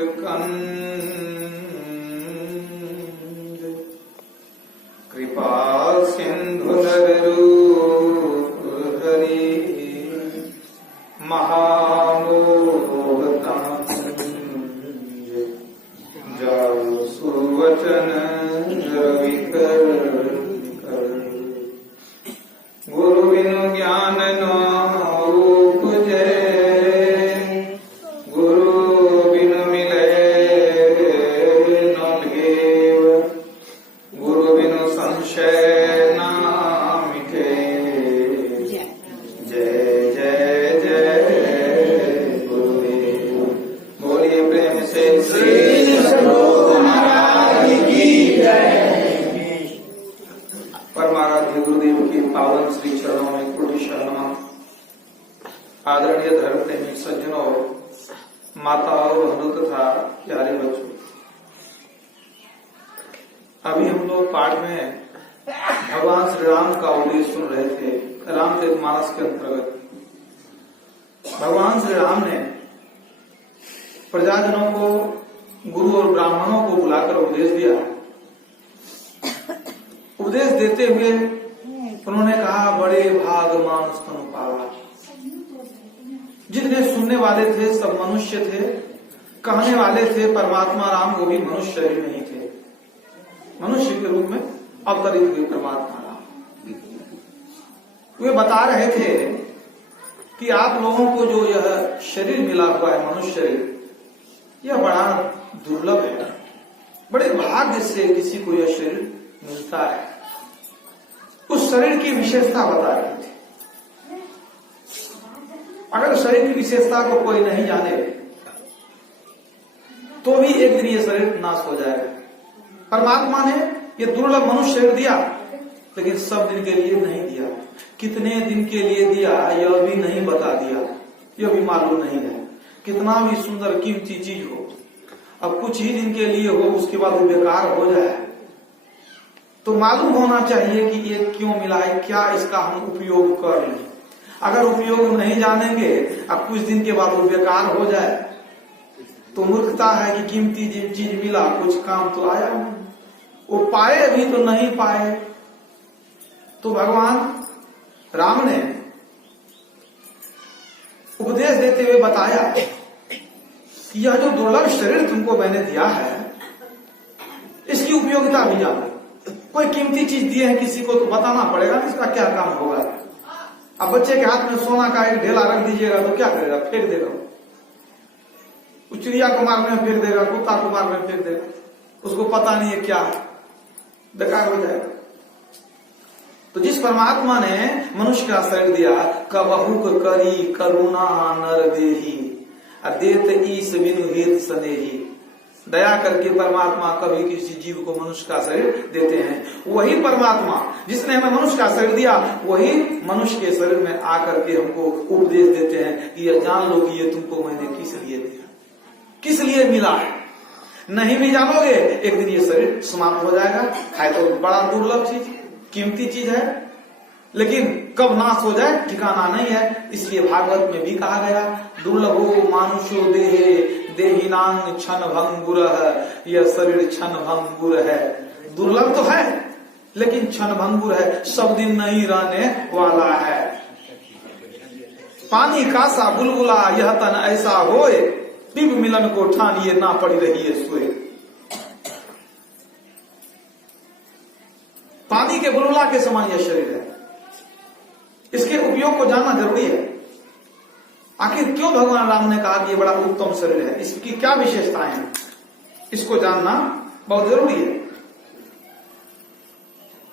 कंज कृपा सिंधु नररूप हरि महामोहतांज जाओ सुवचन रविकर गुरु बिनु ज्ञान न उपजे गुरु बिनु मिले न भेव गुरु बिनु संशय न मिटे जय जय जय गुरुदेव। बोलिए प्रेम से श्री महाराज की जय। परमाराध्य गुरुदेव के पावन श्री चरणों में कोटि शरणम। आदरणीय धर्म प्रेमी सज्जनों, माताओं, बहनों तथा प्यारे बच्चों, अभी हम लोग पाठ में भगवान श्री राम का उपदेश सुन रहे थे। रामचरितमानस के अंतर्गत भगवान श्री राम ने प्रजाजनों को, गुरु और ब्राह्मणों को बुलाकर उपदेश दिया। उपदेश देते हुए उन्होंने कहा, बड़े भाग मानुष तनु पावा। जितने सुनने वाले थे सब मनुष्य थे, कहने वाले थे परमात्मा राम वो भी मनुष्य शरीर नहीं थे, मनुष्य के रूप में अवतरित हुए परमात्मा राम। वे बता रहे थे कि आप लोगों को जो यह शरीर मिला हुआ है, मनुष्य शरीर, यह बड़ा दुर्लभ है। बड़े भाग्य से किसी को यह शरीर मिलता है। उस शरीर की विशेषता बता रहे थे। अगर शरीर की विशेषता को कोई नहीं जाने तो भी एक दिन ये शरीर नाश हो जाएगा। परमात्मा ने ये दुर्लभ मनुष्य शरीर दिया, लेकिन सब दिन के लिए नहीं दिया। कितने दिन के लिए दिया यह भी नहीं बता दिया, यह भी मालूम नहीं है। कितना भी सुंदर कीमती चीज हो, अब कुछ ही दिन के लिए हो, उसके बाद वो बेकार हो जाए, तो मालूम होना चाहिए कि ये क्यों मिला है, क्या इसका हम उपयोग कर लें। अगर उपयोग नहीं जानेंगे, अब कुछ दिन के बाद वो बेकार हो जाए, तो मूर्खता है कि कीमती चीज मिला, कुछ काम तो आया नहीं, वो पाए अभी तो नहीं पाए। तो भगवान राम ने उपदेश देते हुए बताया कि यह जो दुर्लभ शरीर तुमको मैंने दिया है, इसकी उपयोगिता भी जानो। कोई कीमती चीज दिए है किसी को तो बताना पड़ेगा ना इसका क्या काम होगा। अब बच्चे के हाथ में सोना का एक ढेला रख दीजिएगा तो क्या करेगा, फेंक देगा। चिड़िया को मारने में फेंक देगा, कुत्ता को मारने में फेंक देगा, उसको पता नहीं है क्या है, बेकार हो जाएगा। तो जिस परमात्मा ने मनुष्य का शरीर दिया, कबहु करी करुणा नर देही देत ईस बिनु हेत स्नेही। दया करके परमात्मा कभी किसी जीव को मनुष्य का शरीर देते हैं। वही परमात्मा जिसने हमें मनुष्य का शरीर दिया, वही मनुष्य के शरीर में आकर के हमको उपदेश देते हैं कि ये जान लो कि ये तुमको मैंने किस लिए दिया, किस लिए मिला है। नहीं भी जानोगे एक दिन ये शरीर समाप्त हो जाएगा। है तो बड़ा दुर्लभ चीज, कीमती चीज है, लेकिन कब नाश हो जाए ठिकाना नहीं है। इसलिए भागवत में भी कहा गया, दुर्लभो मानुषो देहे देहिनांग क्षण भंगुर है। यह शरीर क्षण भंगुर है, दुर्लभ तो है लेकिन क्षण भंगुर है, सब दिन नहीं रहने वाला है। पानी का सा बुलबुला यह तन ऐसा होए, पिब मिलन को ठानिए ना पड़ी रही है सोए। पानी के बुलबुला के समान यह शरीर है, इसके उपयोग को जानना जरूरी है। आखिर क्यों भगवान राम ने कहा कि ये बड़ा उत्तम शरीर है, इसकी क्या विशेषताएं हैं, इसको जानना बहुत जरूरी है।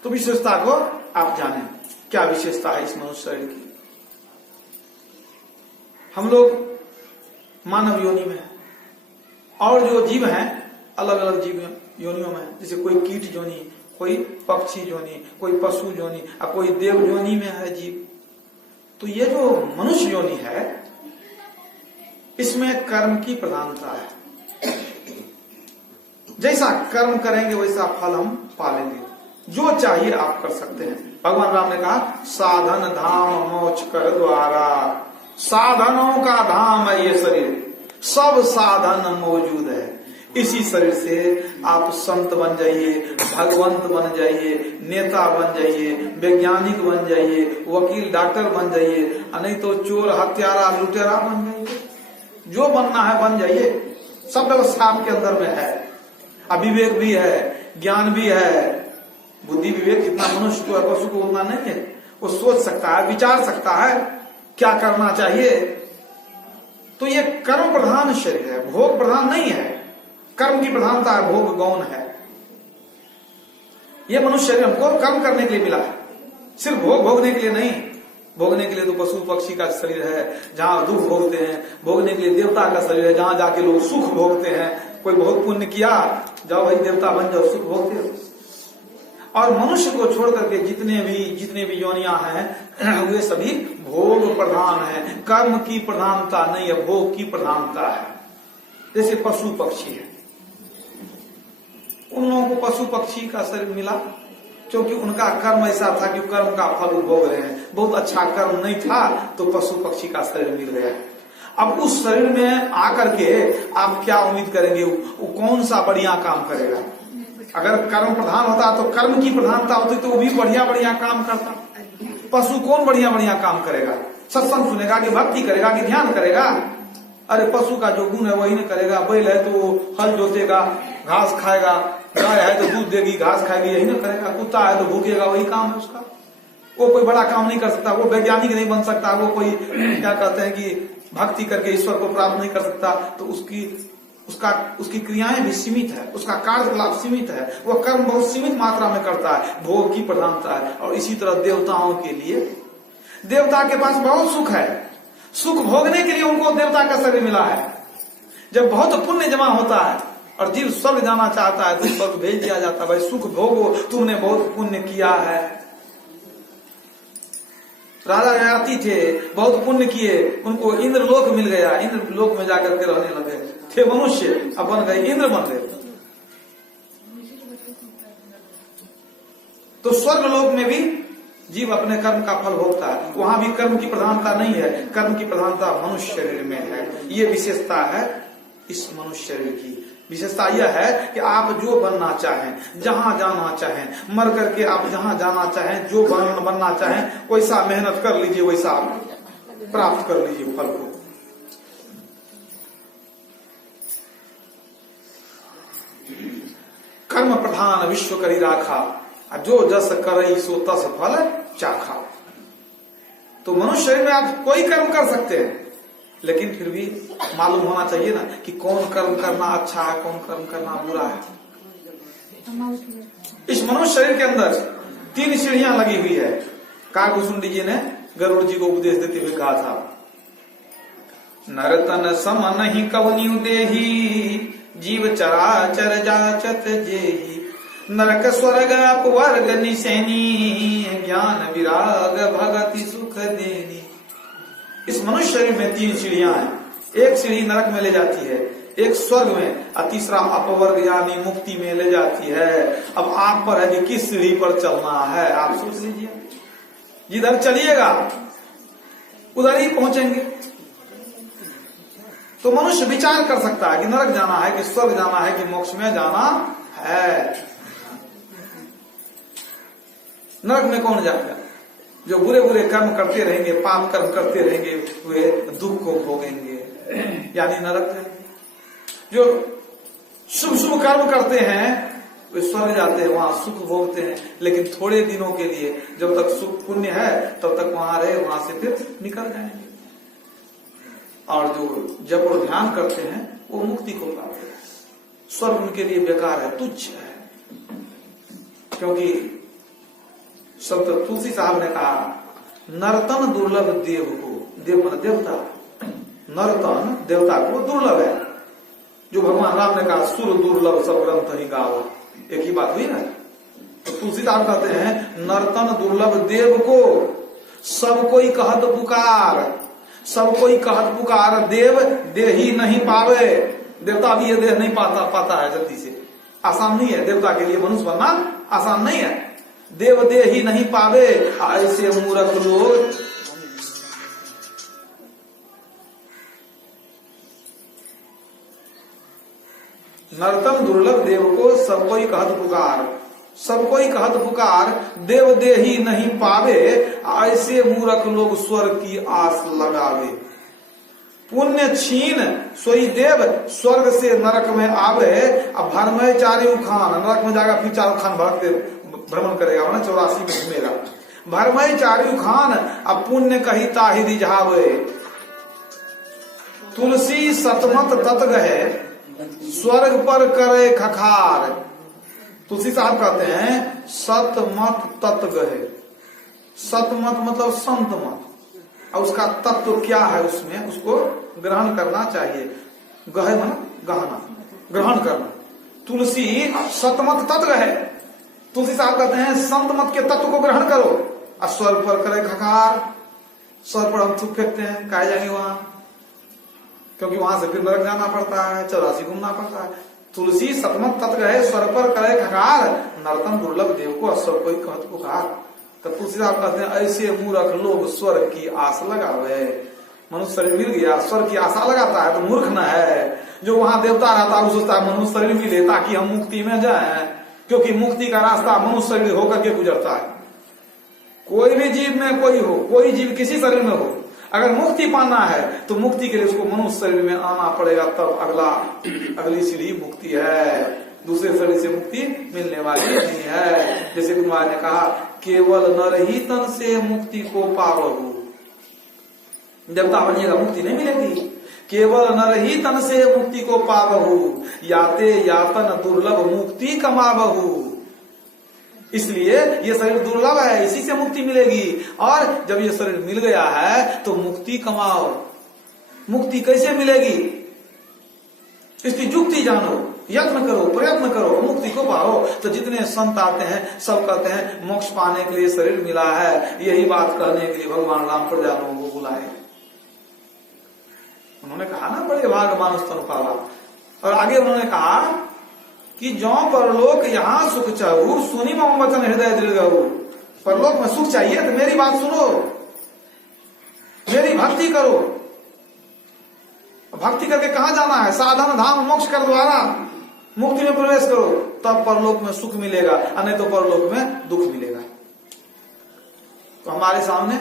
तो विशेषता को आप जानें, क्या विशेषता है इस मनुष्य शरीर की। हम लोग मानव योनि में है, और जो जीव हैं अलग अलग जीव योनियों में है। जैसे कोई कीट योनि, कोई पक्षी योनि, कोई पशु योनि और कोई देव योनि में है जीव। तो ये जो मनुष्य योनि है, इसमें कर्म की प्रधानता है। जैसा कर्म करेंगे वैसा फल हम पालेंगे, जो चाहिए आप कर सकते हैं। भगवान राम ने कहा, साधन धाम मोक्ष कर द्वारा। साधनों का धाम है ये शरीर, सब साधन मौजूद है। इसी शरीर से आप संत बन जाइए, भगवंत बन जाइए, नेता बन जाइए, वैज्ञानिक बन जाइए, वकील डॉक्टर बन जाइए, नहीं तो चोर हत्यारा लुटेरा बन जाइए। जो बनना है बन जाइए, सब व्यवस्था आपके अंदर में है। अविवेक भी है, ज्ञान भी है, बुद्धि विवेक जितना मनुष्य को है पशु को उतना नहीं है। वो सोच सकता है, विचार सकता है क्या करना चाहिए। तो ये कर्म प्रधान शरीर है, भोग प्रधान नहीं है। कर्म की प्रधानता है, भोग गौण है। ये मनुष्य शरीर हमको कर्म करने के लिए मिला है, सिर्फ भोग भोगने के लिए नहीं। भोगने के लिए तो पशु पक्षी का शरीर है जहां दुख भोगते हैं, भोगने के लिए देवता का शरीर है जहां जाके लोग सुख भोगते हैं। कोई बहुत पुण्य किया, जाओ भाई देवता बन जाओ, सुख भोगते हो। और मनुष्य को छोड़ करके जितने भी योनियां हैं वे सभी भोग प्रधान है। कर्म की प्रधानता नहीं है, भोग की प्रधानता है। जैसे पशु पक्षी है, उन लोगों को पशु पक्षी का शरीर मिला क्योंकि उनका कर्म ऐसा था कि कर्म का फल भोग रहे हैं। बहुत अच्छा कर्म नहीं था तो पशु पक्षी का शरीर मिल गया। अब उस शरीर में आकर के आप क्या उम्मीद करेंगे, वो कौन सा बढ़िया काम करेगा? अगर कर्म प्रधान होता तो कर्म की प्रधानता होती तो वो भी बढ़िया बढ़िया काम करता। पशु कौन बढ़िया बढ़िया काम करेगा? सत्संग सुनेगा कि भक्ति करेगा कि ध्यान करेगा? अरे पशु का जो गुण है वही नहीं करेगा। बैल है तो हल जोतेगा, घास खाएगा, गाय है तो दूध देगी, घास खाएगी, यही ना करेगा। कुत्ता है तो भूखेगा, वही काम है उसका। वो कोई बड़ा काम नहीं कर सकता, वो वैज्ञानिक नहीं बन सकता, वो कोई क्या कहते हैं कि भक्ति करके ईश्वर को प्राप्त नहीं कर सकता। तो उसकी क्रियाएं भी सीमित है, उसका कार्यकलाप सीमित है, वो कर्म बहुत सीमित मात्रा में करता है। भोग की प्रधानता है। और इसी तरह देवताओं के लिए, देवता के पास बहुत सुख है, सुख भोगने के लिए उनको देवता का शरीर मिला है। जब बहुत पुण्य जमा होता है और जीव स्वर्ग जाना चाहता है तो स्वर्ग भेज दिया जाता है, भाई सुख भोगो, तुमने बहुत पुण्य किया है। राजा ययाति थे, बहुत पुण्य किए, उनको इंद्रलोक मिल गया। इंद्रलोक में जाकर के रहने लगे। थे मनुष्य, अब बन गए इंद्र, बन गए। तो स्वर्ग लोक में भी जीव अपने कर्म का फल भोगता है, वहां भी कर्म की प्रधानता नहीं है। कर्म की प्रधानता मनुष्य शरीर में है। ये विशेषता है इस मनुष्य शरीर की। विशेषता यह है कि आप जो बनना चाहें, जहां जाना चाहें, मर करके आप जहां जाना चाहें, जो बनना चाहें, वैसा मेहनत कर लीजिए, वैसा प्राप्त कर लीजिए फल को। कर्म प्रधान विश्व करी राखा, जो जस करई सो तस फल चाखा। तो मनुष्य शरीर में आप कोई कर्म कर सकते हैं, लेकिन फिर भी मालूम होना चाहिए ना कि कौन कर्म करना अच्छा है, कौन कर्म करना बुरा है। इस मनुष्य शरीर के अंदर 3 सीढ़ियां लगी हुई है। काकभूषुंडी जी ने गरुड़ जी को उपदेश देते हुए कहा था, नरतन सम नहीं कवनियु देही, जीव चराचर जाचत जेही। नरक स्वर्ग अपवर्ग निसैनी, ज्ञान विराग भगति सुख देनी। इस मनुष्य शरीर में 3 सीढ़ियां हैं। एक सीढ़ी नरक में ले जाती है, एक स्वर्ग में, और तीसरा अपवर्ग यानी मुक्ति में ले जाती है। अब आप पर है कि किस सीढ़ी पर चलना है, आप सोच लीजिए। जिधर चलिएगा उधर ही पहुंचेंगे। तो मनुष्य विचार कर सकता है कि नरक जाना है कि स्वर्ग जाना है कि मोक्ष में जाना है। नरक में कौन जाएगा? जो बुरे बुरे कर्म करते रहेंगे, पाप कर्म करते रहेंगे, वे दुख को भोगेंगे, यानी नरक है। जो शुभ शुभ कर्म करते हैं वे स्वर्ग जाते हैं, वहां सुख भोगते हैं, लेकिन थोड़े दिनों के लिए। जब तक सुख पुण्य है तब तक वहां रहे, वहां से फिर निकल जाएंगे। और जो जप और ध्यान करते हैं वो मुक्ति को प्राप्त है। स्वर्ग उनके लिए बेकार है, तुच्छ है। क्योंकि संत तुलसी साहब ने कहा, नर्तन दुर्लभ देव को, देव मन देवता, नर्तन देवता को दुर्लभ है। जो भगवान राम ने कहा, सुर दुर्लभ सब ग्रंथ ही गाओ, एक ही बात हुई ना। तो तुलसी साहब कहते हैं, नर्तन दुर्लभ देव को सब कोई कहत पुकार, सब कोई कहत पुकार, देव दे ही नहीं पावे। देवता भी ये देह नहीं पाता है जल्दी से, आसान नहीं है देवता के लिए मनुष्य बनना, आसान नहीं है। देव दे ही नहीं पावे, ऐसे मूर्ख लोग नरतम दुर्लभ देव को सब कोई कहत पुकार, सब कोई कहत पुकार, देव देही नहीं पावे, ऐसे मूर्ख लोग स्वर्ग की आस लगावे। पुण्य छीन सोई देव स्वर्ग से नरक में आवे, अब भरमय चारू खान, नरक में जाएगा फिर चारू खान भ्रमण करेगा ना 84 में घूमेगा। भरमय चारू खान अब पुण्य कही ताहि रिझावे, तुलसी सतमत तत गहे स्वर्ग पर करे खखार। तुलसी साहब कहते हैं सतमत तत गहे, सतमत मतलब संत मत, और उसका तत्व क्या है उसमें उसको ग्रहण करना चाहिए। गहे मन गहना, ग्रहण करना। तुलसी सतमत तत्व है, तुलसी साहब कहते हैं संत मत के तत्व को ग्रहण करो। और स्वर्ग पर करे खकार, स्वर्ग पर हम थूक फेंकते हैं, कहे जाएंगे वहां, क्योंकि वहां से फिर नरक जाना पड़ता है, 84 घूमना पड़ता है। तुलसी सतमत तत्व है, स्वर्ग पर करे खकार, नरतम दुर्लभ देव को सब कोई कहत पुकार। तो तुलसी साहब कहते हैं ऐसे मूर्ख लोग स्वर्ग की आस लगावे। मनुष्य शरीर मिल गया, स्वर्ग की आशा लगाता है तो मूर्ख न है। जो वहां देवता रहता है सोचता है मनुष्य शरीर मिले ताकि हम मुक्ति में जाएं, क्योंकि मुक्ति का रास्ता मनुष्य शरीर होकर के गुजरता है। कोई भी जीव में कोई हो, कोई जीव किसी शरीर में हो, अगर मुक्ति पाना है तो मुक्ति के लिए उसको मनुष्य शरीर में आना पड़ेगा, तब अगली सीढ़ी मुक्ति है। दूसरे शरीर से मुक्ति मिलने वाली नहीं है। जैसे कुमार ने कहा केवल नर ही तन से मुक्ति को पावहु, देवता बनिएगा मुक्ति नहीं मिलेगी। केवल नर ही तन से मुक्ति को पावहु, याते यातन दुर्लभ मुक्ति कमावहु। इसलिए ये शरीर दुर्लभ है, इसी से मुक्ति मिलेगी। और जब ये शरीर मिल गया है तो मुक्ति कमाओ। मुक्ति कैसे मिलेगी इसकी युक्ति जानो, यत्न करो, प्रयत्न करो, मुक्ति को पाओ। तो जितने संत आते हैं सब कहते हैं मोक्ष पाने के लिए शरीर मिला है। यही बात कहने के लिए भगवान राम प्रजा लोगों को बुलाए। उन्होंने कहा ना बड़े भाग मानुष तन पावा। और आगे उन्होंने कहा कि जो परलोक यहाँ सुख चाहू, सुनी मम वचन हृदय दृढ़। परलोक में सुख चाहिए तो मेरी बात सुनो, मेरी भक्ति करो। भक्ति करके कहां जाना है? साधन धाम मोक्ष कर द्वारा मुक्ति में प्रवेश करो, तब परलोक में सुख मिलेगा, और नहीं तो परलोक में दुख मिलेगा। तो हमारे सामने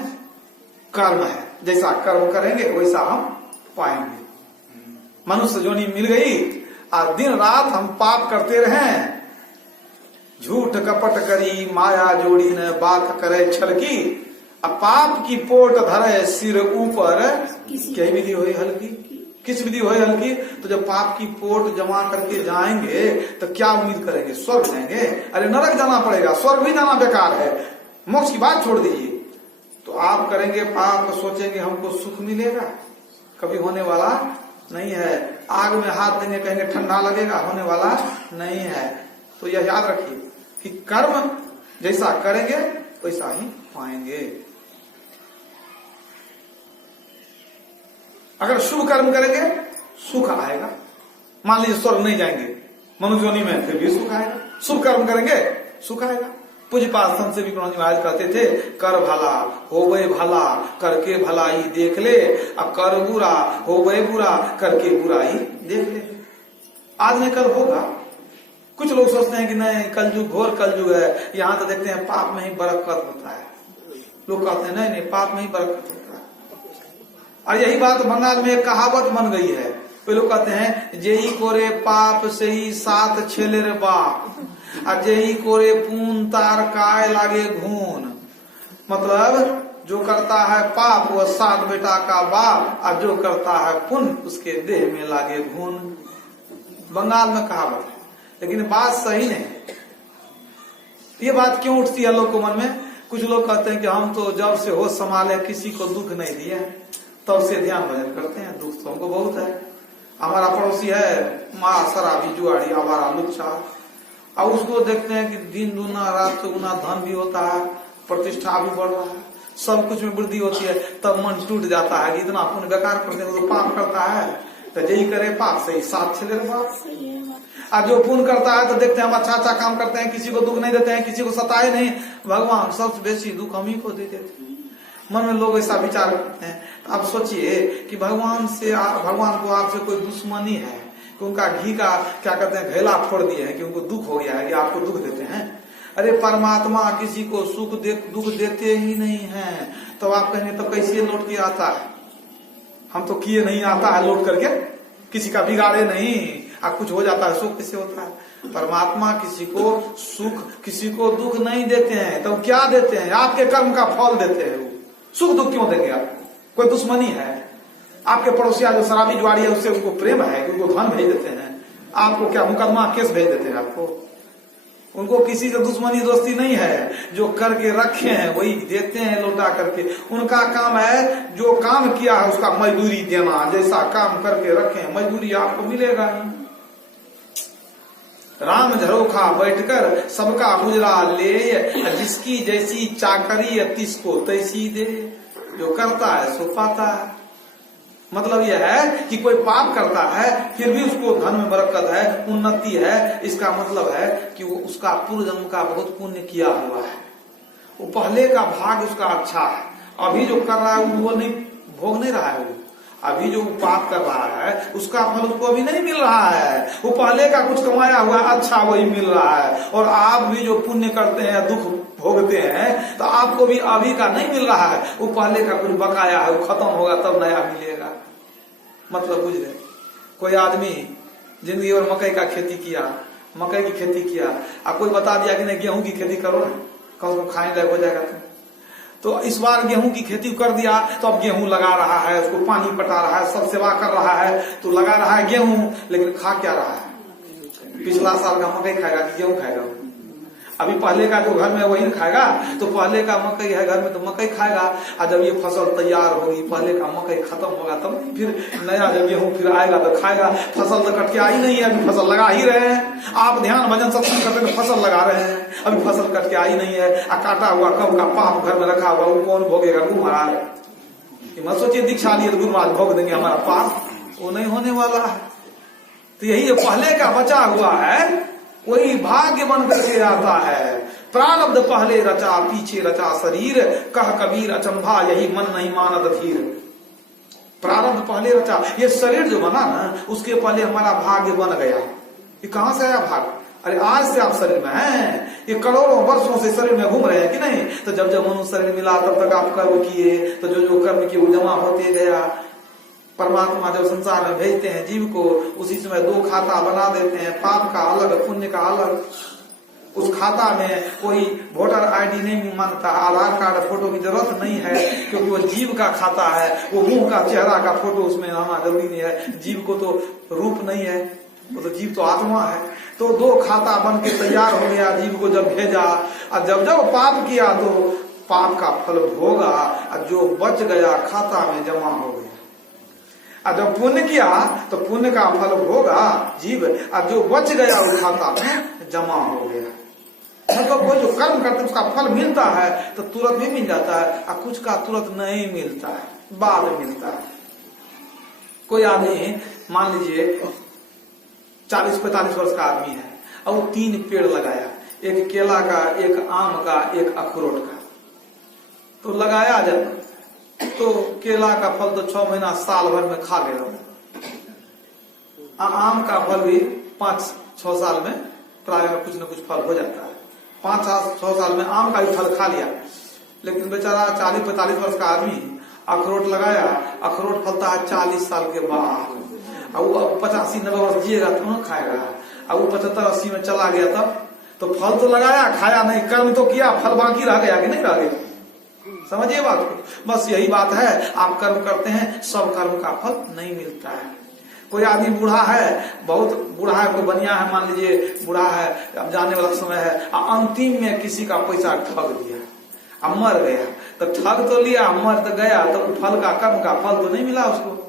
कर्म है, जैसा कर्म करेंगे वैसा हम पाएंगे। मनुष्य जोनी मिल गई और दिन रात हम पाप करते रहें, झूठ कपट करी माया जोड़ी न बात करे छल की। अब पाप की पोट धरे सिर ऊपर, क्या विधि हो हल्की, किस विधि हो हल्की। तो जब पाप की पोट जमा करके जाएंगे तो क्या उम्मीद करेंगे? स्वर्ग जाएंगे? अरे नरक जाना पड़ेगा, स्वर्ग भी जाना बेकार है, मोक्ष की बात छोड़ दीजिए। तो आप करेंगे पाप, सोचेंगे हमको सुख मिलेगा, कभी होने वाला नहीं है। आग में हाथ देंगे कहेंगे ठंडा लगेगा, होने वाला नहीं है। तो यह याद रखिए कि कर्म जैसा करेंगे वैसा ही पाएंगे। अगर शुभ कर्म करेंगे सुख आएगा। मान लीजिए स्वर्ग नहीं जाएंगे, मनुष्य योनि में, फिर भी सुख आएगा। शुभ कर्म करेंगे सुख आएगा। पूज्यपाद संत से भी महाराज कहते थे कर भला होवे भला करके भलाई देख ले, अब कर बुरा होवे बुरा करके बुराई देख ले। आज नहीं कल होगा। कुछ लोग सोचते हैं कि नहीं कलयुग घोर कलयुग है, यहाँ तो देखते हैं पाप में ही बरकत होता है। लोग कहते हैं नहीं पाप में ही बरकत होता है। और यही बात बंगाल में एक कहावत बन गई है। वे लोग कहते हैं जेई कोरे पाप से ही सात छेले रे बाप, और जेई कोरे पून तार काय लागे घून। मतलब जो करता है पाप वह सात बेटा का बाप, और जो करता है पुण्य उसके देह में लागे घून। बंगाल में कहावत है, लेकिन बात सही नहीं। ये बात क्यों उठती है लोग को मन में? कुछ लोग कहते हैं कि हम तो जब से होश संभाले किसी को दुख नहीं दिया, तब से ध्यान भजन करते हैं, दुख तो हमको बहुत है। हमारा पड़ोसी है माँ शराबी जुआड़ी आवारा लुच्चा, और उसको देखते हैं कि दिन दुना रात गुना धन भी होता है, प्रतिष्ठा भी बढ़ रहा है, सब कुछ में वृद्धि होती है। तब मन टूट जाता है कि इतना पुण्य बेकार करते हैं, तो पाप करता है तो यही करे पाप से ही साथ छेले बाप। और जो पुण्य करता है तो देखते हैं हम अच्छा काम करते हैं, किसी को दुख नहीं देते हैं, किसी को सताए नहीं, भगवान सबसे बेसी दुख हम ही को देते थे। मन में लोग ऐसा विचार करते हैं। तो आप सोचिए कि भगवान को आपसे कोई दुश्मनी है, कि उनका घी का क्या कहते हैं घेला फोड़ दिए हैं कि उनको दुख हो गया है कि आपको दुख देते हैं। अरे परमात्मा किसी को दुख देते ही नहीं है। तो आप कहेंगे तो कैसे लौट के आता है? हम तो किए नहीं आता है लौट करके, किसी का बिगाड़े नहीं, अब कुछ हो जाता है सुख किससे होता है? परमात्मा किसी को सुख किसी को दुख नहीं देते हैं। तो क्या देते हैं? आपके कर्म का फल देते हैं। वो सुख दुख क्यों देंगे आपको? कोई दुश्मनी है? आपके पड़ोसिया जो शराबी जुआरी है उससे उनको प्रेम है, उनको धन भेज देते हैं। आपको क्या मुकदमा केस भेज देते हैं आपको? उनको किसी से दुश्मनी दोस्ती नहीं है। जो करके रखे हैं वही देते हैं लौटा करके। उनका काम है जो काम किया है उसका मजदूरी देना। जैसा काम करके रखे हैं मजदूरी आपको मिलेगा ही। राम झरोखा बैठकर सबका मुजरा ले, जिसकी जैसी चाकरी तिसको तैसी दे। जो करता है सो पाता है। मतलब यह है कि कोई पाप करता है फिर भी उसको धन में बरकत है, उन्नति है। इसका मतलब है कि वो उसका पूर्व जन्म का बहुत पुण्य किया हुआ है। वो पहले का भाग उसका अच्छा है। अभी जो कर रहा है वो नहीं भोग नहीं रहा है। वो अभी जो पाप कर रहा है उसका फल उसको अभी नहीं मिल रहा है। वो पहले का कुछ कमाया हुआ अच्छा वही मिल रहा है। और आप भी जो पुण्य करते हैं दुख भोगते हैं तो आपको भी अभी का नहीं मिल रहा है। वो पहले का कुछ बकाया है, वो खत्म होगा तब नया मिलेगा। मतलब बुझ रहे? कोई आदमी जिंदगी भर मकई का खेती किया, मकई की खेती किया, अब कोई बता दिया कि नहीं गेहूं की खेती करो ना, कल को खाने लायक हो जाएगा तो इस बार गेहूं की खेती कर दिया तो अब गेहूं लगा रहा है, उसको पानी पटा रहा है, सब सेवा कर रहा है, तो लगा रहा है गेहूं, लेकिन खा क्या रहा है? पिछला साल का मकई खाएगा कि गेहूं खाएगा? अभी पहले का जो घर में वही खाएगा। तो पहले का मकई है घर में तो मकई खाएगा। और जब ये फसल तैयार होगी, पहले का मकई खत्म होगा तब फिर नया जब गेहूं फिर आएगा तो खाएगा। फसल तो कट के आई नहीं है, अभी फसल लगा ही रहे हैं। आप ध्यान भजन सत्संग करते तो फसल लगा रहे हैं, अभी फसल कट के आई नहीं है। काटा हुआ कब का पाप घर में रखा हुआ वो कौन भोगेगा? गुरु महाराज। मत सोचिए दीक्षा लिए तो गुरु महाराज भोग देंगे हमारा पाप, वो नहीं होने वाला है। तो यही पहले का बचा हुआ है वही भाग्य बन करके आता है। प्रारब्ध पहले रचा पीछे रचा शरीर, कह कबीर अचंभा यही मन नहीं मानत धीर। प्रारब्ध पहले रचा, ये शरीर जो बना ना उसके पहले हमारा भाग्य बन गया। ये कहां से आया भाग्य? अरे आज से आप शरीर में हैं, ये करोड़ों वर्षों से शरीर में घूम रहे हैं कि नहीं? तो जब जब मनुष्य शरीर मिला तब तक आप कर्म किए, तो जो जो कर्म किए वो जमा होते गया। परमात्मा जब संसार में भेजते हैं जीव को, उसी समय दो खाता बना देते हैं, पाप का अलग पुण्य का अलग। उस खाता में कोई वोटर आईडी नहीं मांगता, आधार कार्ड फोटो की जरूरत नहीं है, क्योंकि वो जीव का खाता है। वो मुंह का चेहरा का फोटो उसमें आना जरूरी नहीं है। जीव को तो रूप नहीं है, वो तो जीव तो आत्मा है। तो दो खाता बन के तैयार हो गया जीव को जब भेजा। और जब जब पाप किया तो पाप का फल भोगा, और जो बच गया खाता में जमा हो गया। और जब पुण्य किया तो पुण्य का फल भोगा जीव, और जो बच गया वो खाता में जमा हो गया। मतलब कोई जो कर्म करते उसका फल मिलता है तो तुरंत भी मिल जाता है, और कुछ का तुरंत नहीं मिलता है, बाद में मिलता है। कोई आदमी मान लीजिए 40-45 वर्ष का आदमी है और वो 3 पेड़ लगाया, एक केला का, एक आम का, एक अखरोट का। तो लगाया जब तो केला का फल तो 6 महीना साल भर में खा ले रहा हूं। आम का फल भी 5-6 साल में प्राय कुछ न कुछ फल हो जाता है। 5-6 साल में आम का भी फल खा लिया। लेकिन बेचारा 40-45 वर्ष का आदमी अखरोट लगाया, अखरोट फलता है 40 साल के बाद। अब वो 85-90 वर्ष जिएगा तो न खाएगा। अब वो 75-80 में चला गया तब तो फल तो लगाया, खाया नहीं, कर्म तो किया, फल बाकी रह गया कि नहीं रह गया? समझिए बात को। बस यही बात है, आप कर्म करते हैं, सब कर्म का फल नहीं मिलता है। कोई आदमी बूढ़ा है, बहुत बूढ़ा है, कोई बनिया है, मान लीजिए बूढ़ा है, अब जाने वाला समय है, अंतिम में किसी का पैसा ठग दिया, अब मर गया। तो ठग तो लिया, मर तो गया, तो फल का कर्म का फल तो नहीं मिला उसको।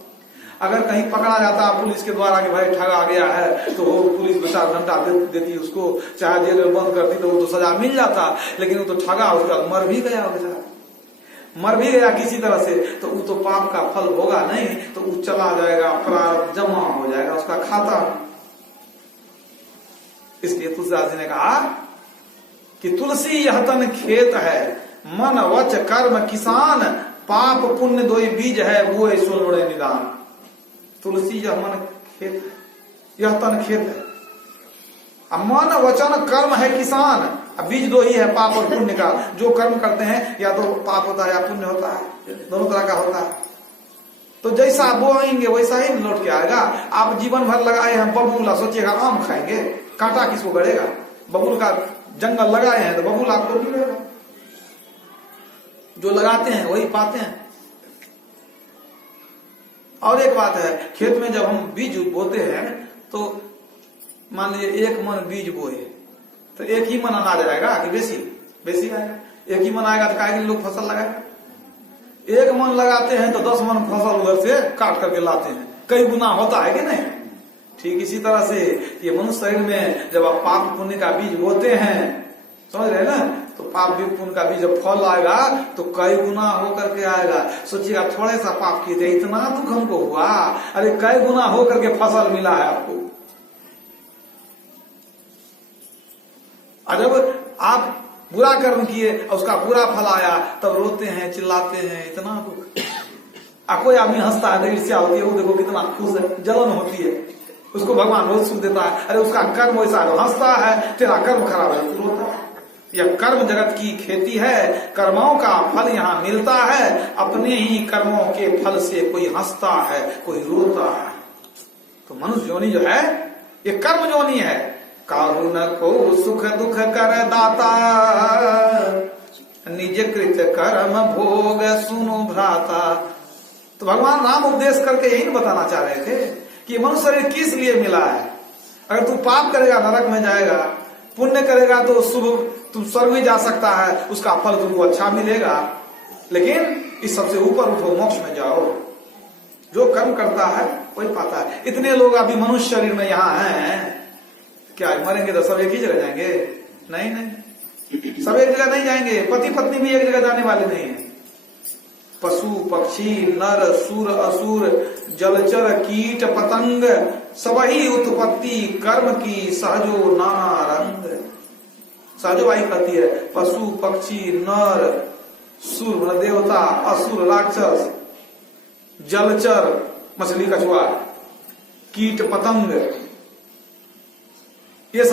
अगर कहीं पकड़ा जाता पुलिस के द्वारा कि भाई ठगा गया है, तो वो पुलिस बेचारा घंटा देती उसको, चाहे जेल में बंद करती तो वो तो सजा मिल जाता। लेकिन वो तो ठगा, उसके बाद मर भी गया, बेचारा मर भी गया किसी तरह से, तो वो तो पाप का फल होगा नहीं, तो वो चला जाएगा, प्रारब्ध जमा हो जाएगा उसका खाता। इसलिए तुलसीदास जी ने कहा कि तुलसी यह तन खेत है, मन वच कर्म किसान, पाप पुण्य दोई बीज है, वो सुन निदान। तुलसी यह मन खेत, यह तन खेत है। अब मन वचन कर्म है किसान। अब बीज दो ही है, पाप और पुण्य का। जो कर्म करते हैं या तो पाप होता है या पुण्य होता है, दोनों तरह का होता है। तो जैसा आप बोएंगे वैसा ही लौट के आएगा। आप जीवन भर लगाए हैं बबूल, सोचिएगा आम खाएंगे, कांटा किसको गड़ेगा? बबूल का जंगल लगाए हैं तो बबूल आपको मिलेगा। जो लगाते हैं वही पाते हैं। और एक बात है, खेत में जब हम बीज बोते हैं तो मान लीजिए 1 मन बीज बोए तो 1 ही मन अनाज आएगा कि बेसी आएगा? 1 ही मन आएगा तो काहे लोग फसल लगाएगा? 1 मन लगाते हैं तो 10 मन फसल उधर से काट करके लाते हैं, कई गुना होता है कि नहीं? ठीक इसी तरह से ये मनुष्य शरीर में जब आप पाप पुण्य का बीज बोते हैं, समझ रहे हैं ना, तो पाप पुण्य का बीज जब फल आएगा तो कई गुना होकर के आएगा। सोचिएगा थोड़े सा पाप किए थे, इतना दुख हमको हुआ, अरे कई गुना होकर के फसल मिला है आपको। और जब आप बुरा कर्म किए और उसका बुरा फल आया तब रोते हैं, चिल्लाते हैं, इतना दुख। कोई आदमी हंसता है, ईर्ष्या होती है, वो देखो कितना खुश है, जलन होती है, उसको भगवान रोज सुख देता है, अरे उसका कर्म वैसा है, हंसता है, तेरा कर्म खराब है, तू रोता है। यह कर्म जगत की खेती है, कर्मों का फल यहाँ मिलता है। अपने ही कर्मों के फल से कोई हंसता है, कोई रोता है। तो मनुष्य योनि जो है ये कर्म योनि है। काहु न को सुख दुख कर दाता, निज कृत कर्म भोग सुनो भ्राता। तो भगवान राम उपदेश करके यही बताना चाह रहे थे कि मनुष्य शरीर किस लिए मिला है। अगर तू पाप करेगा नरक में जाएगा, पुण्य करेगा तो शुभ तुम स्वर्ग भी जा सकता है, उसका फल तुमको अच्छा मिलेगा। लेकिन इस सबसे ऊपर उठो, मोक्ष में जाओ। जो कर्म करता है वही पाता है। इतने लोग अभी मनुष्य शरीर में यहाँ हैं, क्या मरेंगे तो सब एक ही जगह जाएंगे? नहीं, सब एक जगह नहीं जाएंगे। पति पत्नी भी एक जगह जाने वाले नहीं है। पशु पक्षी नर सुर असुर जलचर कीट पतंग सबही उत्पत्ति कर्म की सहजो नाना रंग। सहजो आई कहती है पशु पक्षी नर सुर मतलब देवता, असुर राक्षस, जलचर मछली कछुआ, कीट पतंग, ये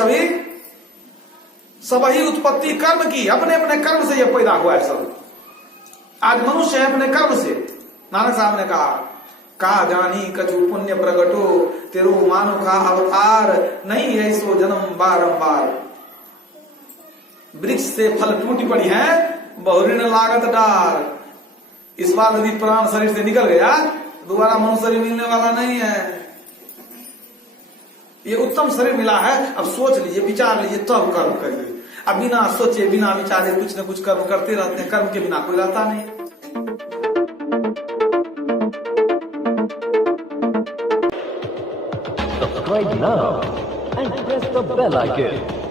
सभी उत्पत्ति कर्म की, अपने अपने कर्म से ये पैदा हुआ है सब। आज मनुष्य है अपने कर्म से। नानक साहब ने कहा जानी कछु पुण्य प्रगटो, तेरो मानो का अवतार, नहीं ऐसो जन्म बारंबार। वृक्ष से फल टूटी पड़ी है, बहुऋण लागत डार। इस बार यदि प्राण शरीर से निकल गया दोबारा मनुष्य शरीर मिलने वाला नहीं है। ये उत्तम शरीर मिला है, अब सोच लीजिए, विचार लीजिए, तब कर्म करिए। अब बिना सोचे बिना विचारे कुछ न कुछ कर्म करते रहते हैं। कर्म के बिना कोई रहता नहीं। Subscribe now and press the bell icon.